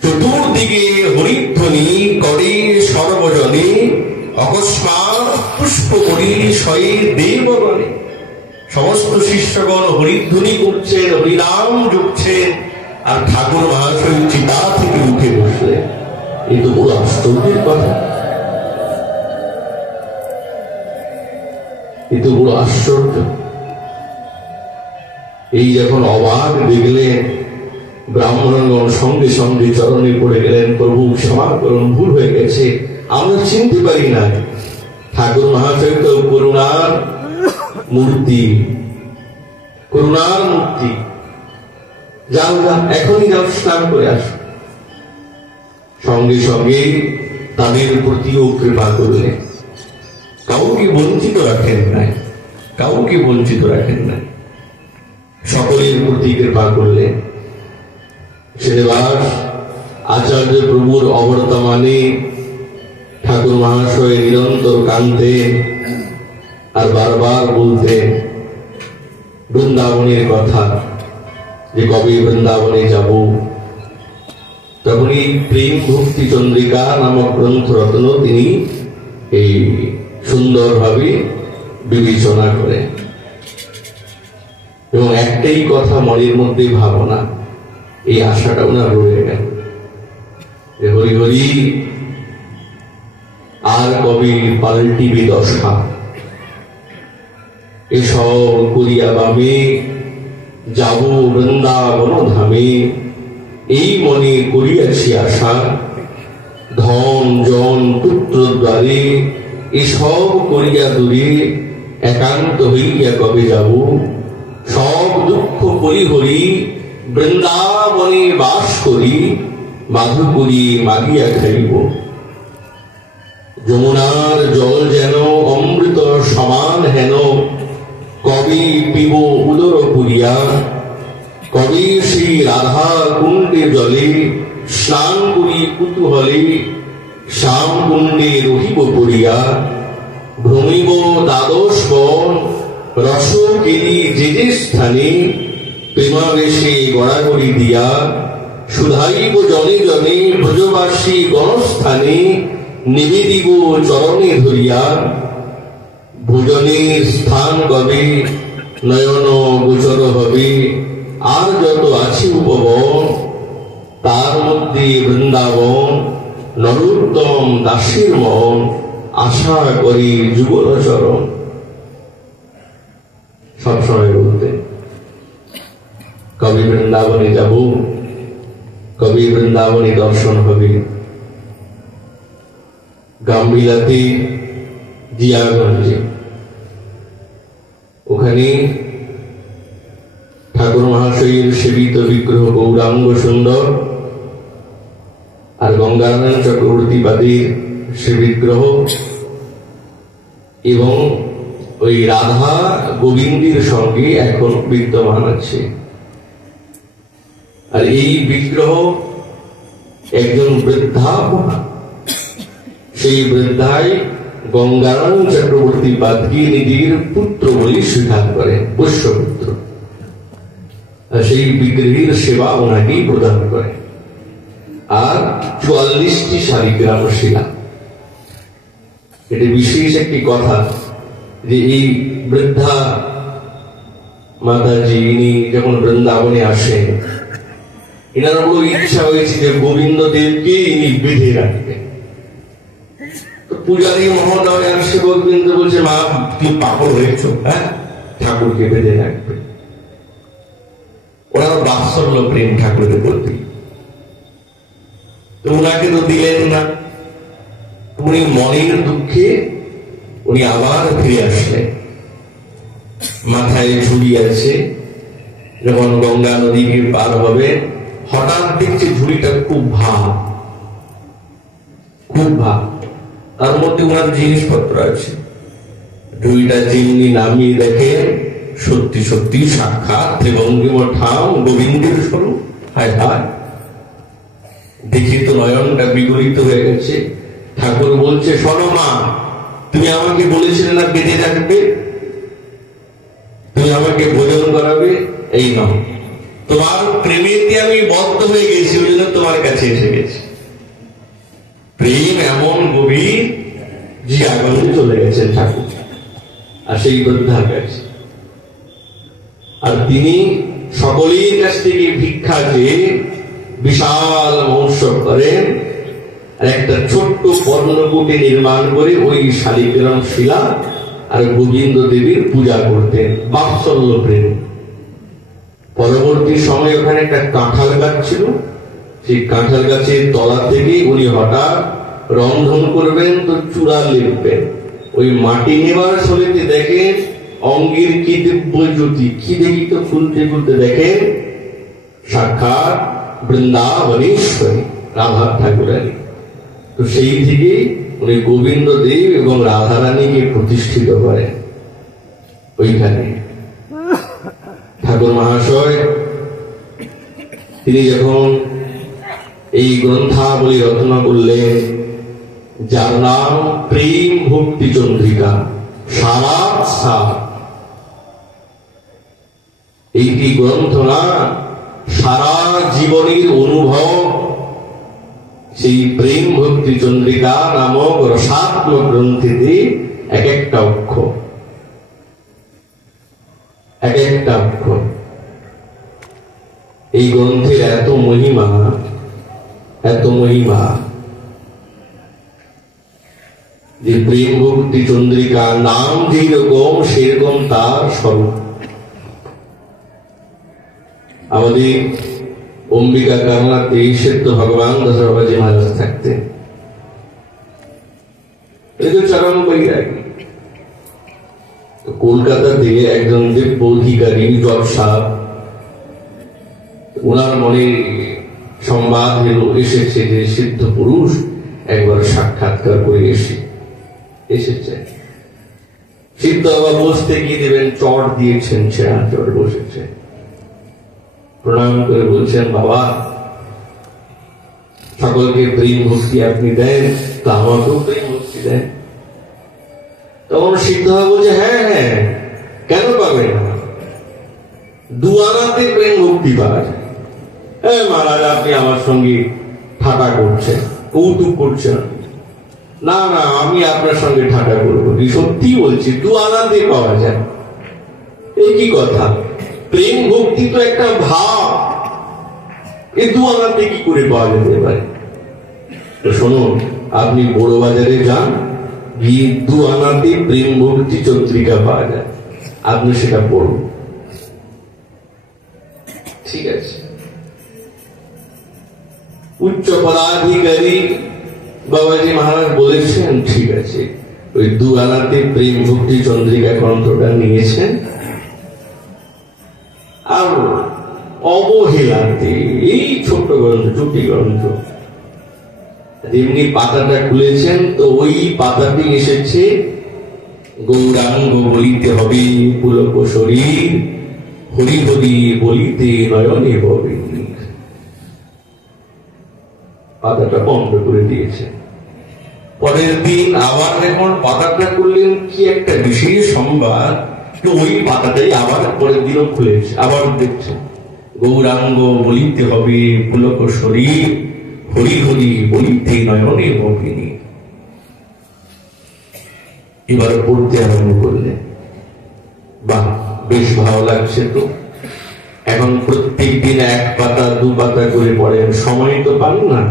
চতুর্দিকে হরিধ্বনি করে সর্বজনে, অকস্মাৎ পুষ্প করি শয়ে দেবগণে। সমস্ত শিষ্যগণ হরিধ্বনি করছেন, হরিনাম জুড়ছেন, আর ঠাকুর মহাশয় চিতা থেকে উঠে বসলেন। এই তো বড় আশ্চর্যের কথা, এ তো বড় আশ্চর্য। এই যখন অবাক দেখলেন, ব্রাহ্মণগণ সঙ্গে সঙ্গে চরণে পড়ে গেলেন, প্রভু ক্ষমা করুন, ভুল হয়ে গেছে, আমরা চিনতে পারি না। ঠাকুর মহাশয় তো করুণার মূর্তি, করুণার মূর্তি। যাও যাও, এখনই যাও, স্নান করে আসো। সঙ্গে সঙ্গে তাদের প্রতিও কৃপা করলেন, কাউকে বঞ্চিত রাখেন নাই, কাউকে বঞ্চিত রাখেন নাই, সকলের প্রতি কৃপা করলেন। শ্রীনিবাস আচার্য প্রভুর অবর্তমানে ঠাকুর মহাশয় নিরন্তর কাঁদতেন, আর বারবার বলতেন বৃন্দাবনের কথা, যে কবে বৃন্দাবনে যাব। তখন এই প্রেম ভক্তি চন্দ্রিকা নামক গ্রন্থ রত্ন তিনি এই সুন্দরভাবে বিবেচনা করেন। এবং একটাই কথা মনের মধ্যে ভাবনা, এই আশাটা ওনার রয়ে গেল, যে হরি হরি আর কবে পাল্টিবে দশা, এসব করিয়া বামে যাব বৃন্দাবন ধামে। এই মনে করিয়াছি আশা, ধন জন পুত্র দ্বারে, এসব করিয়া দূরে একান্ত হইয়া কবে যাব। সব দুঃখ পরিহরি বৃন্দাবনে বাস করি, মাধুকরী মাগিয়া খাইব। যমুনার জল যেন অমৃত সমান হেন, কবি পিব উদর পুরিয়া। কবি শ্রী রাধা কুণ্ডে জলে স্নান করি কুতূহলে, শ্যাম কুণ্ডে রহিব পড়িয়া। ভ্রমিব দ্বাদশ বন রসকেলি যে যে স্থানে, প্রেমাবেশে গড়াগড়ি দিয়া। সুধাইব জনে জনে ব্রজবাসী গণস্থানে, নিবেদিব চরণে ধরিয়া। ভোজনের স্থান কবে নয়ন গোচর হবে, আর যত আছে উপবন, তার মধ্যে বৃন্দাবন। নরোত্তম দাসের মন, আশা করি যুগল চরণ। সবসময় বলতে কবি বৃন্দাবনে যাব, কবি বৃন্দাবনে দর্শন হবে। গাম্বিলাতে জিয়াগঞ্জে, ওখানে ঠাকুর মহাশয়ের সেবিত বিগ্রহ গৌরাঙ্গ সুন্দর, আর গঙ্গারায়ণ চক্রবর্তী বাদীর সে বিগ্রহ, এবং ওই রাধা গোবিন্দের সঙ্গে এখন বিদ্যমান আছে। আর এই বিগ্রহ একজন বৃদ্ধা, সেই বৃদ্ধাই গঙ্গারায়ণ চক্রবর্তী বাদকে নিজের পুত্র বলে স্বীকার করেন, পোষ্যপুত্র। সেই বিগ্রহের সেবা ওনাকেই প্রদান করে। আর 44টি শালিগ্রাম শিলা। এটি বিশেষ একটি কথা যে এই বৃদ্ধা মাতাজি ইনি যখন বৃন্দাবনে আসেন, এনার বড় ইচ্ছা হয়েছে যে গোবিন্দ দেবকে ইনি বেঁধে রাখবেন। পূজারী মহোদয় আর সেবক বৃন্দ বলছে, মা তুমি পাগল হয়েছ, হ্যাঁ, ঠাকুরকে বেঁধে রাখবে। ওরা বাৎসল্য প্রেম ঠাকুরের প্রতি, তো ওনাকে তো দিলেন না। উনি মনের দুঃখে উনি আবার ফিরে আসলেন। মাথায় ঝুড়ি আছে, যখন গঙ্গা নদীকে পার হবে হঠাৎ দেখছে ঝুড়িটা খুব ভার, খুব ভার। তার মধ্যে ওনার জিনিসপত্র আছে। ঝুড়িটা যেমনি নামিয়ে দেখেন, সত্যি সত্যি সাক্ষাৎ ত্রিভঙ্গিম ঠাম গোবিন্দের স্বরূপ। হায় হায়, দেখি তো নয়নটা বিগলিত হয়ে গেছে। ঠাকুর বলছে, শোনো মা, তুমি আমাকে বলেছিলে না বেঁধে রাখবে, তুমি আমাকে ভোজন করাবে, এই নাও, তোমার প্রেমেতে আমি বদ্ধ হয়ে গেছি, ওই জন্য তোমার কাছে এসে গেছি। প্রেম এমন গভীর যে আগুনে চলে গেছেন ঠাকুর, আর সেই বৃদ্ধার কাছে। আর তিনি সকলের কাছ থেকে ভিক্ষা চেয়ে বিশাল মহোৎসব করেন, আর একটা ছোট্ট পর্ণকুটি নির্মাণ করে ওই শালিগ্রাম শিলা আর গোবিন্দ দেবীর পূজা করতেন, বাৎসল্য প্রেম। পরবর্তী সময় ওখানে একটা কাঁঠাল গাছ ছিল, সেই কাঁঠাল গাছের তলা থেকে উনি হঠাৎ রন্ধন করবেন, তো চূড়া লিখবেন। ওই মাটি নেবার সলেতে দেখেন অঙ্গের কি দিব্য জ্যোতি, কি দেখি তো খুলতে খুলতে দেখেন সাক্ষাৎ বৃন্দাবনেশ্বরী রাধা ঠাকুরানী। তো সেই থেকে উনি গোবিন্দ দেব এবং রাধারানীকে প্রতিষ্ঠিত করেন ওইখানে। ঠাকুর মহাশয় তিনি যখন এই গ্রন্থাবলী রচনা করলেন, যার নাম প্রেম ভক্তি চন্দ্রিকা, সারা সার এইটি গ্রন্থ না, সারা জীবনের অনুভব সেই প্রেম ভক্তি চন্দ্রিকা নামক রসাত্মক গ্রন্থিতে এক একটা অক্ষর, এক একটা অক্ষর। এই গ্রন্থের এত মহিমা, এত মহিমা যে প্রেম ভক্তি চন্দ্রিকা নাম যেরকম সেরকম তার স্বরূপ। আমাদের অম্বিকা কারনাতে সত্য ভগবান দশরথজি মহারাজ থাকতেন, এই তো চরম বৈরাগী। কলকাতা থেকে একজন দিব্য অধিকারী জজ সাহেব, ওনার মনে সংবাদ এলো এসেছে যে সিদ্ধ পুরুষ একবার সাক্ষাৎকার করে এসেছে। সিদ্ধ বাবা বসতে গিয়ে দেবেন, চট দিয়েছেন, ছেঁড়া চট বসেছে, প্রণাম করে বলছেন, বাবা সকলকে প্রেম ভক্তি আপনি দেন, তা আমাকেও প্রেম ভক্তি দেন। তখন সিদ্ধ বাবা বলছে, হ্যাঁ হ্যাঁ, কেন পাবেন না, দুয়ারাতে প্রেম ভক্তি পাওয়া যায়। হ্যাঁ মহারাজ, আপনি আমার সঙ্গে ঠাট্টা করছেন, কৌতুক করছেন। না না, আমি আপনার সঙ্গে ঠাট্টা করবো কি, সত্যি বলছি, দুয়ারাতে পাওয়া যায়। এই কি কথা, প্রেম ভক্তি তো একটা ভাব, এই দুয়ারাতে কি করে পাওয়া যেতে পারে? তো শুনুন, আপনি বড় বাজারে যান, গিয়ে দুয়ারাতে প্রেম ভক্তি চন্দ্রিকা পাওয়া যায়, আপনি সেটা পড়ুন। ঠিক আছে, উচ্চ পদাধিকারী বাবাজি মহারাজ বলেছেন, ঠিক আছে, ওই দুয়ারাতে প্রেম ভক্তি চন্দ্রিকা গ্রন্থটা নিয়েছেন। আর অবহেলাতে এই ছোট্ট গ্রন্থ, চুটি গ্রন্থ, এমনি পাতাটা খুলেছেন তো ওই পাতাটি এসেছে, গৌরাঙ্গ বলিতে হবে পুলক শরীর, হরি হরি বলিতে নয়নে হবে। পাতাটা বন্ধ করে দিয়েছে। পরের দিন আবার যখন পাতাটা করলেন, কি একটা বিশেষ সংবাদ, ওই পাতাটাই আবার পরের দিনও খুলেছে, আবার দেখছে, গৌরাঙ্গ বলিতে হবে পুলক শরীর, হরি হরি বলিতে নয়নে ভগিনী। এবার পড়তে আরম্ভ করলেন, বাহ বেশ ভালো লাগছে তো। এখন প্রত্যেক দিন এক পাতা দু পাতা করে পড়েন, সময় তো পান না।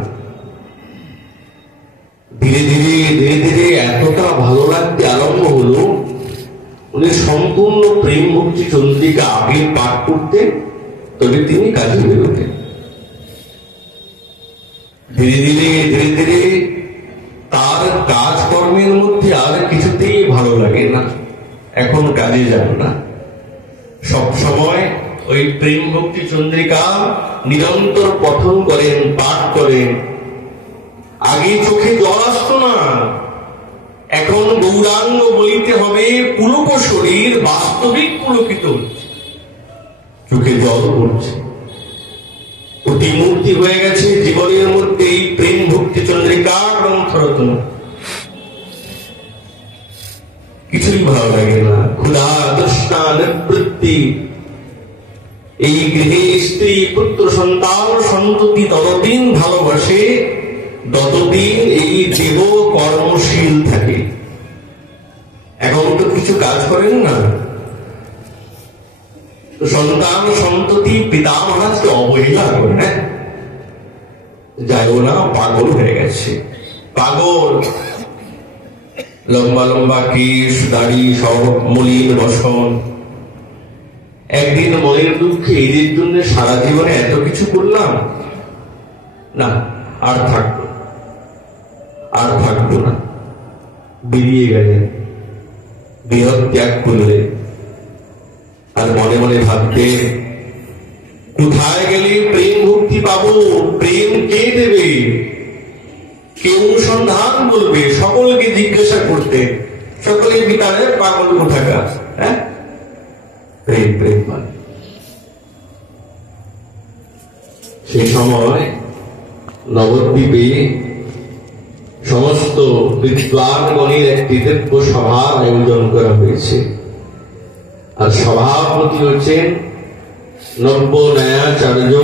ধীরে ধীরে ধীরে ধীরে এতটা ভালো লাগতে আরম্ভ হলো, উনি সম্পূর্ণ প্রেম ভক্তি চন্দ্রিকা আগে পাঠ করতেন, তবে তিনি কাজে বেরোতেন। ধীরে ধীরে ধীরে ধীরে তার কাজকর্মের মধ্যে আর কিছুতেই ভালো লাগে না, এখন কাজে যান না, সব সময় ওই প্রেম ভক্তি চন্দ্রিকা নিরন্তর পঠন করেন, পাঠ করেন। আগে চোখে জল আসতো না, এখন গৌরাঙ্গ বলিতে হবে পুলক শরীর বাস্তবিক পুলকিত হচ্ছে, চোখে জল পড়ছে, প্রতিমূর্তি হয়ে গেছে জীবনের মধ্যে এই প্রেম ভক্তি চন্দ্রিকা গ্রন্থ রচনা। কিছুই ভালো লাগে না, ক্ষুধা তৃষ্ণা নিবৃত্তি, এই গৃহে স্ত্রী পুত্র সন্তান সন্ততি ততদিন ভালোবাসে ততদিন এই দেহ কর্মশীল থাকে। এখন তো কিছু কাজ করেন না, সন্তান সন্ততি পিতা মহারাজকে অবহেলা করে, হ্যাঁ যাইও না, পাগল হয়ে গেছে, পাগল, লম্বা লম্বা কেশ দাড়ি সব মলিন বসন। একদিন মনের দুঃখে এদের জন্য সারা জীবনে এত কিছু করলাম না, আর থাকবো না, বেরিয়ে গেলেন, দেহ ত্যাগ করলেন। আর মনে মনে ভাবতে, কোথায় গেলে প্রেম ভক্তি পাবো, প্রেম কে দেবে, কে অনুসন্ধান করবে, সকলকে জিজ্ঞাসা করতে, সকলের ভিতরে পাগল কোথাকার, হ্যাঁ প্রেম প্রেম মানে। সেই সময় নবদ্বীপে সমস্ত বিদ্বানগণের একটি দিব্য সভার আয়োজন করা হয়েছে। আর সভাপতি হচ্ছেন নব্য ন্যায়াচার্য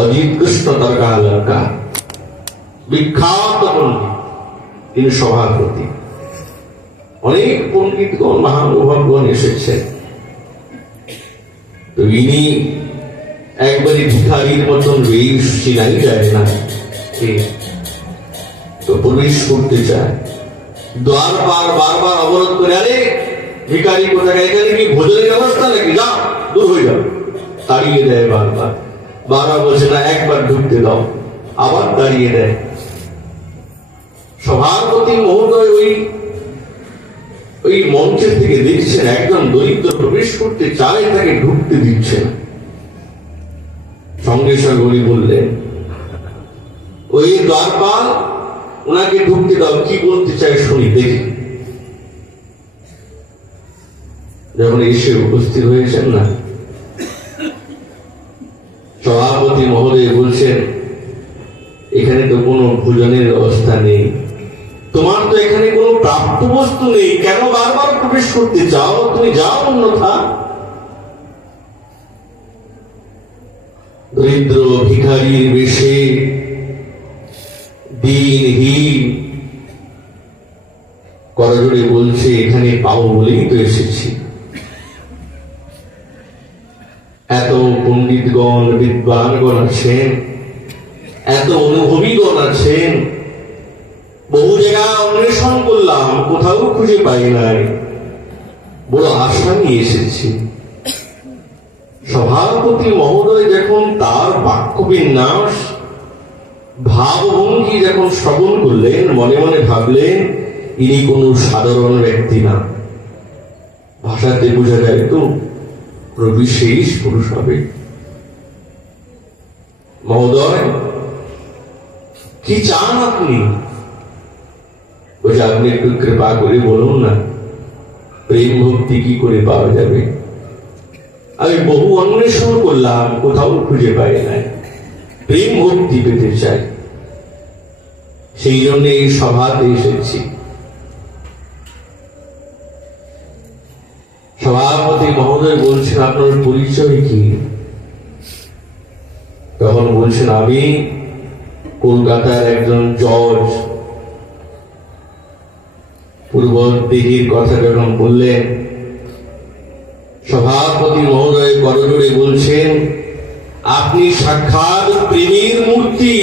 অজিত কৃষ্ণ তর্কালঙ্কা, বিখ্যাত পণ্ডিত, তিনি সভাপতি। অনেক পণ্ডিতগণ মহানুভবগণ এসেছেন। তো ইনি একবারে ভিখারির মতন বেশ চিনাই যায় না, তো প্রবেশ করতে চায়, দ্বার বারবার অবরোধ করে, আরে ভিখারি কোথায়, এখানে কি ভোজনের ব্যবস্থা নাকি, যাও দূর হয়ে যাও, তাড়িয়ে দেয় বারবার। বলছে না, একবার ঢুকতে দাও, আবার দাঁড়িয়ে দেয়। সভাপতি মহোদয় ওই ওই মঞ্চের থেকে দেখছেন একজন দরিদ্র প্রবেশ করতে চায়, তাকে ঢুকতে দিচ্ছে না। সঙ্গে সঙ্গে উনি বললেন, ওই দ্বারপাল, ওনাকে ঢুকতে দাও, কি বলতে চায় শুনি দেখি। যখন এসে উপস্থিত হয়েছেন না, সভাপতি মহোদয় বলছেন, এখানে তো কোনো ভোজনের ব্যবস্থা নেই, তোমার তো এখানে কোনো প্রাপ্ত বস্তু নেই, কেন বারবার প্রবেশ করতে চাও? তুমি যাও অন্যথা। দরিদ্র ভিখারির বেশে দিনহীন করজোড়ে বলছে, এখানে পাবো বলেই তো এসেছি। এত পণ্ডিতগণ, বিদ্বানগণ আছেন, এত অনুভবীগণ আছেন, বহু জায়গায় অন্বেষণ করলাম, কোথাও খুঁজে পাই নাই, বড় আশা নিয়ে এসেছি। সভাপতি মহোদয় যখন তার বাক্য বিন্যাস, ভাবভঙ্গি যখন শ্রবণ করলেন, মনে মনে ভাবলেন, ইনি কোন সাধারণ ব্যক্তি না, ভাষাতে বোঝা যায় তো বিশেষ পুরুষ হবে। মহোদয়, কি চান আপনি? বলছে, আপনি একটু কৃপা করে বলুন না, প্রেম ভক্তি কি করে পাওয়া যাবে? আমি বহু অন্বেষণ করলাম, কোথাও খুঁজে পাই নাই, প্রেম ভক্তি পেতে চাই, সেই জন্য এই সভাতে এসেছি। সভাপতি মহোদয় বলছেন, আপনার পরিচয় কি? তখন বলছেন, আমি কলকাতার একজন জজ। পূর্বদিঘির কথা যখন বললেন, সভাপতি মহোদয় করজোড়ে বলছেন, আপনি সাক্ষাৎ প্রেমের মূর্তি।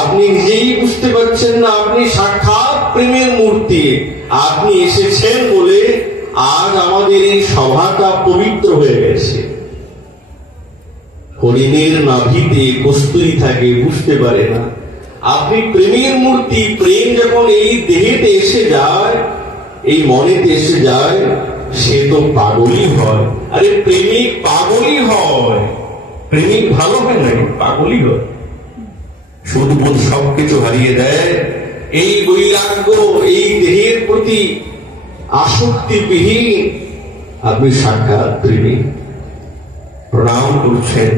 আপনি নিজেই বুঝতে পারছেন না, আপনি সাক্ষাৎ প্রেমের মূর্তি। আপনি এসেছেন বলে আজ আমাদের এই সভাটা পবিত্র হয়ে গেছে। হরিণের নাভিতে কস্তুরী থাকে, বুঝতে পারে না। আপনি প্রেমের মূর্তি। প্রেম যখন এই দেহেতে এসে যায়, এই মনেতে এসে যায়, সে তো পাগলই হয়। আরে প্রেমিক পাগলই হয়, প্রেমিক ভালো হয় নাকি? পাগলই হয়। সুদবোধ সবকিছু হারিয়ে দেয়। এই বৈরাগ্য, এই দেহের প্রতি আসক্তিবিহীন আপনি সাক্ষাৎ প্রেমিক। প্রণাম করছেন।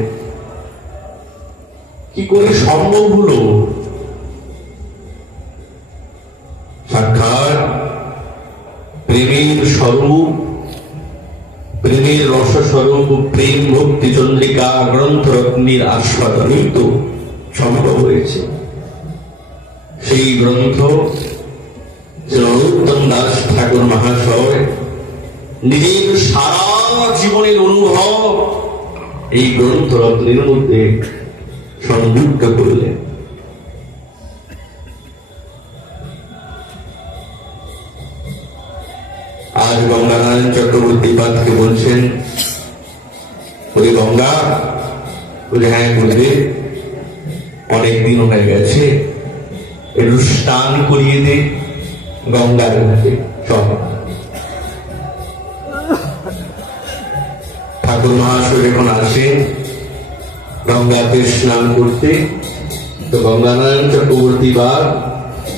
কি করে সম্ভব হলো? সাক্ষাৎ প্রেমের স্বরূপ, প্রেমের রসস্বরূপ প্রেম ভক্তি চন্দ্রিকা গ্রন্থরত্নীর আস্বাদনই তো সম্ভব হয়েছে। সেই গ্রন্থ নরোত্তম দাস ঠাকুর মহাশয় নিজের সারা জীবনের অনুভব এই গ্রন্থরত্নের মধ্যে সংযুক্ত করলেন। আজ গঙ্গানারায়ণ চক্রবর্তী পাদকে বলছেন, ওই গঙ্গা, বলে হ্যাঁ বলবে, অনেকদিন হয়ে গেছে, একটু স্নান করিয়ে দে গঙ্গার ঘাটে। সব ঠাকুর মহাশয় যখন আসেন গঙ্গাতে স্নান করতে, তো গঙ্গানারায়ণ চক্রবর্তী বাদ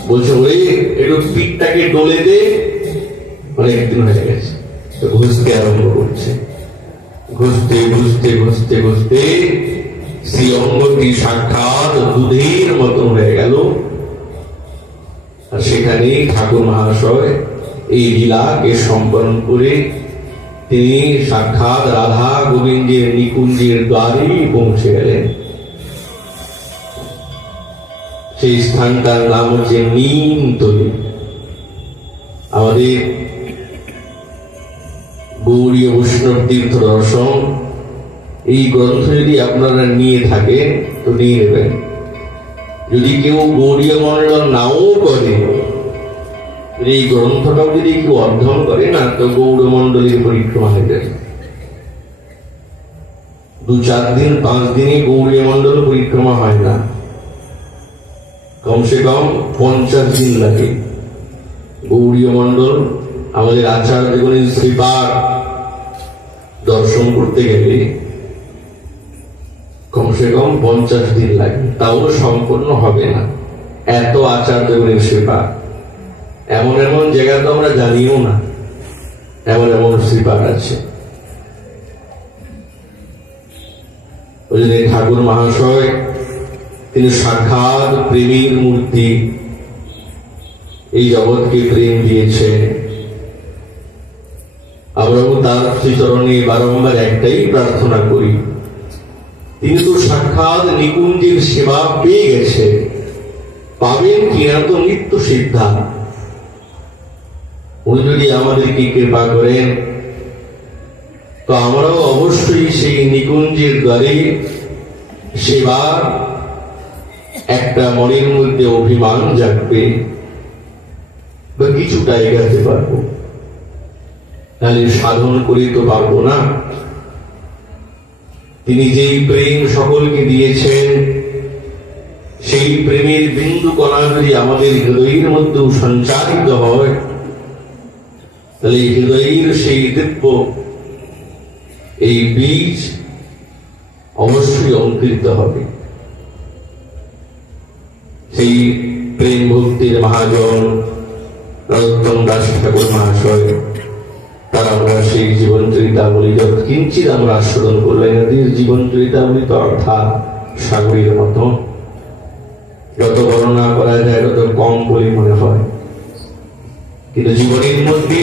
বলছে, ওই একটু পিঠটাকে ডলে দে, অনেকদিন হয়ে গেছে। তো ঘুষতে আরম্ভ করছে। ঘুষতে ঘুষতে ঘুষতে ঘুষতে শ্রী অঙ্গটি সাক্ষাৎ দুধের মতন হয়ে গেল। আর সেখানে ঠাকুর মহাশয় এই লীলাকে সম্পন্ন করে তিনি সাক্ষাৎ রাধা গোবিন্দের নিকুঞ্জের দ্বারে পৌঁছে গেলেন। সেই স্থানটার নাম হচ্ছে নিমতলী। আমাদের গৌড়ীয় বৈষ্ণব তীর্থ দর্শন এই গ্রন্থ যদি আপনারা নিয়ে থাকেন তো নিয়ে নেবেন। যদি কেউ গৌড়ীয় মন্ডল নাও করে, এই গ্রন্থটাও যদি কেউ অধ্যয়ন করে না, তো গৌড় মন্ডলের পরিক্রমা হয়ে যায়। 2-4 দিন 5 দিনে গৌড়ীয় মন্ডল পরিক্রমা হয় না, কমসে কম 50 দিন লাগে। গৌড়ীয় মণ্ডল আমাদের আচার্যগণের শ্রীপাদ দর্শন করতে গেলে কমসে কম 50 দিন লাগে, তাও সম্পূর্ণ হবে না, এত আচার্যগণের শ্রীপাদ। এমন এমন জায়গা তো আমরা জানিও না, এমন এমন শ্রীপাদ আছে। ওই জন্য ঠাকুর মহাশয় তিনি সাক্ষাৎ প্রেমীর মূর্তি, এই জগৎকে প্রেম দিয়েছেন। আমরাও তার শ্রীচরণে বারংবার একটাই প্রার্থনা করি, তিনি তো সাক্ষাৎ নিকুঞ্জের সেবা পেয়ে গেছে, পাবেন কিনা তো নিত্য সিদ্ধা। উনি যদি আমাদেরকে কৃপা করেন তো আমরাও অবশ্যই সেই নিকুঞ্জের দ্বারে সেবা একটা মনের মধ্যে অভিমান জাগবে বা কিছুটা এগাতে পারবো, তাহলে সাধন করে তো পারবো না। তিনি যেই প্রেম সকলকে দিয়েছেন, সেই প্রেমের বিন্দু কণা যদি আমাদের হৃদয়ের মধ্যে সঞ্চারিত হয়, তাহলে হৃদয়ের সেই দিব্য এই বীজ অবশ্যই অঙ্কুরিত হবে। সেই প্রেম ভক্তির মহাজন নরোত্তম দাস ঠাকুর মহাশয়, তার আমরা সেই জীবন চরিতাবলী যত কিঞ্চিত আমরা আস্বাদন করলাম। এদের জীবন চরিতাবলী তো অর্থাৎ সাগরের মতো, যত বর্ণনা করা যায় তত কম বলে মনে হয়, কিন্তু জীবনের মধ্যে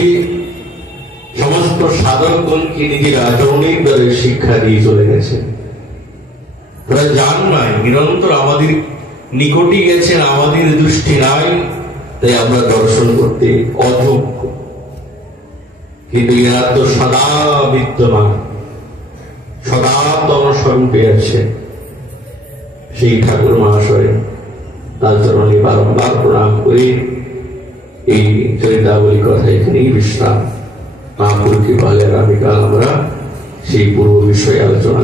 সমস্ত সাধকগণকে নিজের আচরণের দ্বারা শিক্ষা দিয়ে চলে গেছে। তারা জান নাই, নিরন্তর আমাদের নিকটই গেছেন, আমাদের দৃষ্টি নাই, তাই আমরা দর্শন করতে অযোগ্য, কিন্তু এরা তো সদা বিদ্যমান, সদাতন স্বরূপে আছে। সেই ঠাকুর মহাশয় তার চরণে বারংবার প্রণাম করে এই চরিতাবলী কথা এখানেই বিশ্রাম। মহাপুরুষকে বলে আগামীকাল আমরা সেই পূর্ব বিষয়ে আলোচনা